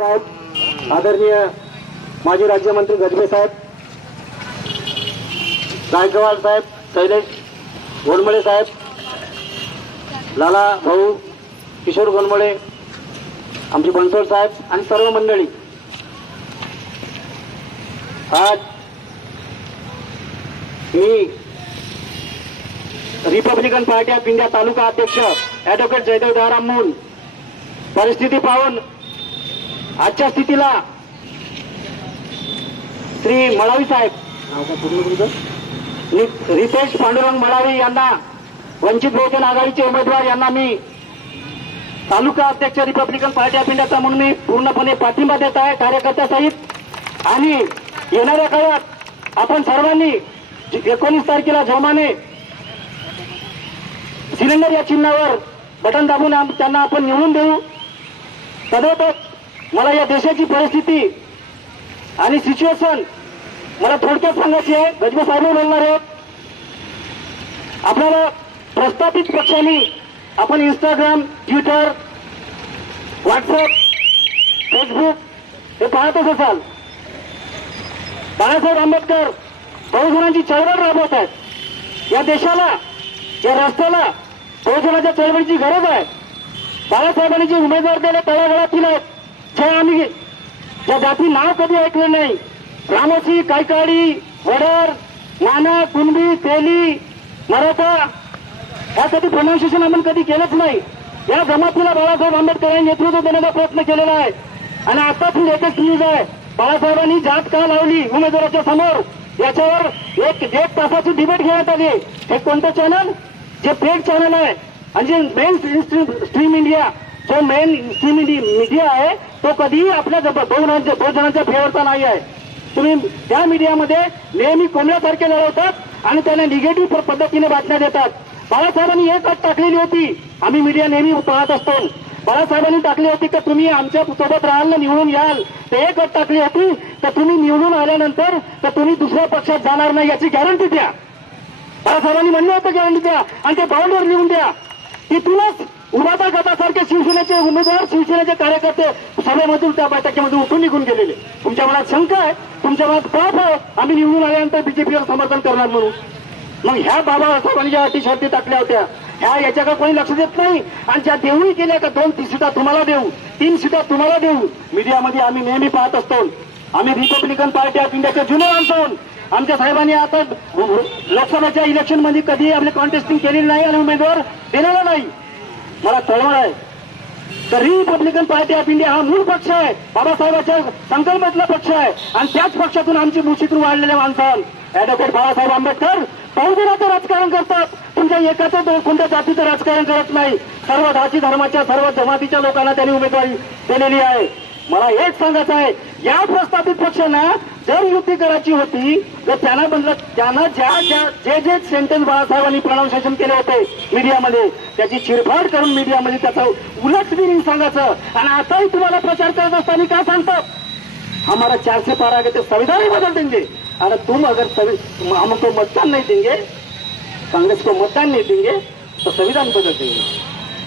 साहेब आदरणीय माजी राज्यमंत्री गजबे साहेब गायकवाड साहेब शैलेश गोंडमळे साहेब लाला भाऊ किशोर गोंडमळे आमचे बनसोड साहेब आणि सर्व मंडळी. आज मी Republican Party of India taluka अध्यक्ष ॲडव्होकेट जयदेव दाराम मून परिस्थिती पाहून आजच्या स्थितीला श्री मळावी साहेब रितेश पांडुरंग मळावी यांना वंचित बहुजन आघाडीचे उमेदवार यांना मी तालुका अध्यक्ष रिपब्लिकन पार्टी ऑफ इंडियाचा म्हणून मी पूर्णपणे पाठिंबा देत आहे कार्यकर्त्यासहित आणि येणाऱ्या काळात आपण सर्वांनी एकोणीस तारखेला जोमाने सिलेंडर या चिन्हावर बटन दाबून त्यांना आपण निवडून देऊ. तदोतच मला या देशाची परिस्थिती आणि सिच्युएशन मला थोडक्यात सांगायची आहे. गजबे साहेब बोलणार आहेत. आपल्याला प्रस्थापित पक्षांनी आपण इंस्टाग्राम ट्विटर व्हॉट्सअप फेसबुक हे पाहतच असाल. बाळासाहेब आंबेडकर बहुजनांची चळवळ राबवत आहेत. या देशाला या राष्ट्राला बहुजनाच्या चळवळीची गरज आहे. बाळासाहेबांनी जे उमेदवार दिले तळागळातील आहेत. आम्ही या जाती नाव कधी ऐकले नाही. रामोशी कायकाडी वडर नाना कुणबी तेली मराठा. यासाठी प्रोनाऊन्सिएशन आपण कधी केलंच नाही. या जमातीला बाळासाहेब आंबेडकर यांनी नेतृत्व देण्याचा प्रयत्न केलेला आहे. आणि आताच लेटेस्ट न्यूज आहे. बाळासाहेबांनी जात का लावली उमेदवाराच्या समोर? याच्यावर एक एक तासाची डिबेट घेण्यात आली हे कोणतं चॅनल जे पेड चॅनल आहे. आणि जे मेन स्ट्रीम इंडिया जो मेन मीडिया आहे तो कधीही आपल्या बहुजनांच्या बहुजनांच्या फेवरचा नाही आहे. तुम्ही त्या मीडियामध्ये नेहमी कोंबड्यासारखे लढवतात आणि त्यांना निगेटिव्ह पद्धतीने बातम्या देतात. बाळासाहेबांनी एक अट टाकलेली होती. आम्ही मीडिया नेहमी पाहत असतो. बाळासाहेबांनी टाकली होती की तुम्ही आमच्यासोबत राहाल ना निवडून याल. ते एक अट टाकली होती. तर तुम्ही निवडून आल्यानंतर तर तुम्ही दुसऱ्या पक्षात जाणार नाही याची गॅरंटी द्या. बाळासाहेबांनी म्हणलं होतं गॅरंटी द्या. आणि ते बाउंडवर लिहून द्या. तिथूनच उभाटा गटासारखे शिवसेनेचे उमेदवार शिवसेनेचे कार्यकर्ते सभेमधून त्या बैठकीमधून उठून निघून गेलेले. तुमच्या मनात शंका आहे तुमच्या मनात पाप आहे आम्ही निवडून आल्यानंतर बीजेपीवर समर्थन करणार म्हणून. मग ह्या बाबासाहेबांनी ज्या अटी शर्ती टाकल्या होत्या ह्या याच्याकडे कोणी लक्ष देत नाही? आणि ज्या देऊही केल्या का दोन तीन सीटा तुम्हाला देऊ तीन सीटा तुम्हाला देऊ. मीडियामध्ये आम्ही नेहमी पाहत असतो. आम्ही रिपब्लिकन पार्टी ऑफ इंडियाचे जुने आणतो आमच्या साहेबांनी आता लोकसभेच्या इलेक्शनमध्ये कधी आपली कॉन्टेस्टिंग केलेली नाही आणि उमेदवार दिलेला नाही. मला तळमळ आहे. तर रिपब्लिकन पार्टी ऑफ इंडिया हा मूळ पक्ष आहे. बाबासाहेबांच्या संकल्पातला पक्ष आहे. आणि त्याच पक्षातून आमची मुशीतून वाढलेले माणसं ऍडव्होकेट बाळासाहेब आंबेडकर बहुजनाचं राजकारण करतात. तुमच्या एकाचं कोणत्या जातीचं राजकारण करत नाही? सर्व जाती धर्माच्या सर्व जमातीच्या लोकांना त्यांनी उमेदवारी दिलेली आहे. मला हेच सांगायचं आहे. या प्रस्थापित पक्षांना जर युती करायची होती तर त्यांना म्हणलं त्यांना ज्या ज्या जे जे सेंटेन्स बाळासाहेबांनी प्रोनाऊन्सिएशन केले होते मीडियामध्ये त्याची चिरफाड करून मीडियामध्ये त्याचं उलट मिनिंग सांगायचं. आणि आताही तुम्हाला प्रचार करत असताना का सांगतात हमारा चार से पार आगे संविधान ही बदल देंगे. अगर तुम अगर हमको मतदान नाही देंगे काँग्रेस को मतदान नाही देंगे तर संविधान बदल देंगे.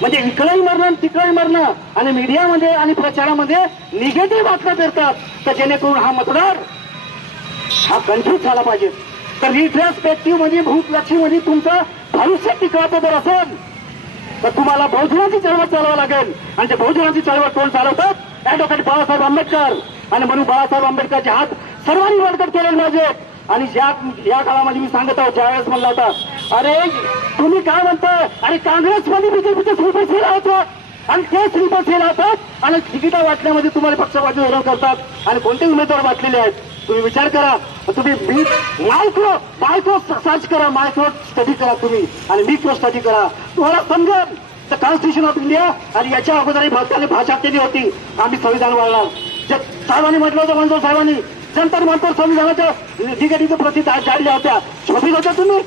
म्हणजे इकडंही मरणं तिकडंही मरणं आणि मीडियामध्ये आणि प्रचारामध्ये निगेटिव्ह बातम्या करतात तर जेणेकरून हा मतदार हा कन्फ्युज झाला पाहिजे. तर रिट्रॉस्पेक्टिव्ह म्हणजे मध्ये म्हणजे तुमचं भविष्य टिकवायचं जर असेल तर तुम्हाला बहुजनाची चळवळ चालवावं लागेल. आणि ते बहुजनाची चळवळ कोण चालवतात? ऍडव्होकेट बाळासाहेब आंबेडकर. आणि म्हणून बाळासाहेब आंबेडकरचे हात सर्वांनी बळकट केलेले पाहिजेत. आणि ज्या या काळामध्ये मी सांगत आहोत ज्यावेळेस म्हणला होता अरे तुम्ही काय म्हणता? अरे काँग्रेसमध्ये बीजेपीचे स्लीपर सेल होतं आणि ते स्लीपर सेल होतात. आणि तिकिटा वाटण्यामध्ये तुम्हाला पक्षपाती धोरण करतात. आणि कोणते उमेदवार वाटलेले आहेत? तुम्ही विचार करा. तुम्ही मी मायक्रो मायक्रो सर्च करा मायक्रो स्टडी करा तुम्ही आणि मिक्रो स्टडी करा. तुम्हाला समजेल. द कॉन्स्टिट्यूशन ऑफ इंडिया आणि याच्या अगोदरही भारताने भाषा केली होती. आम्ही संविधान वाढणार. जे साहेबांनी म्हटलं होतं मनसोर साहेबांनी जंतर मंतर संविधानाच्या निगेटिव्ह प्रती जाडल्या होत्या. शोधित होत्या तुम्ही.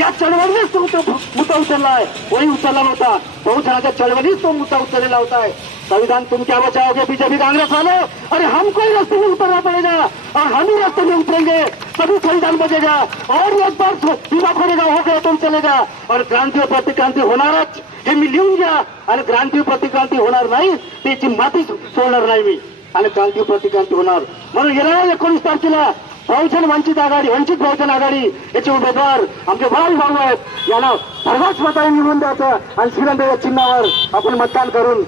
या चळवळीच तो मुद्दा उचलला आहे वही उचलला नव्हता. बहुजनाच्या चळवळीच तो मुद्दा उचललेला होता. है संविधान तुम क्या बचाओगे बीजेपी कांग्रेस वाले अरे हमको ही रास्ते में उतरना पड़ेगा और हम ही रास्ते में उतरेंगे. तभी संविधान बचेगा और एक बार सीमा खोलेगा हो गया तो चलेगा और क्रांती और प्रतिक्रांती होणारच हे मी लिहून घ्या आणि क्रांती प्रतिक्रांती होणार नाही. त्याची माती सोडणार नाही मी आणि क्रांती प्रतिक्रांती होणार म्हणून येणार एकोणीस तारखेला बहुजन वंचित आघाडी वंचित बहुजन आघाडी याचे उमेदवार आमचे भाऊ भाऊ आहेत. यांना सर्वच मताने निवडून द्यायचं आणि श्रीरंग या चिन्हावर आपण मतदान करून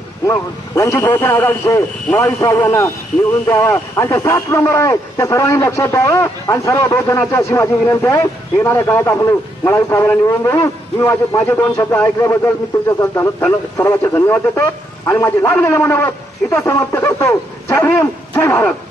वंचित बहुजन आघाडीचे मळावी साहेब यांना निवडून द्यावा. आणि ते सात नंबर आहे त्या सर्वांनी लक्षात द्यावं. आणि सर्व बहुजनाच्या अशी माझी विनंती आहे. येणाऱ्या काळात आपण मळावी साहेबांना निवडून देऊ. मी माझे माझे दोन शब्द ऐकल्याबद्दल मी तुमच्या सर्वांचे धन्यवाद देतो. आणि माझे लागलेले मनोगत इथं समाप्त करतो. जय भीम जय भारत.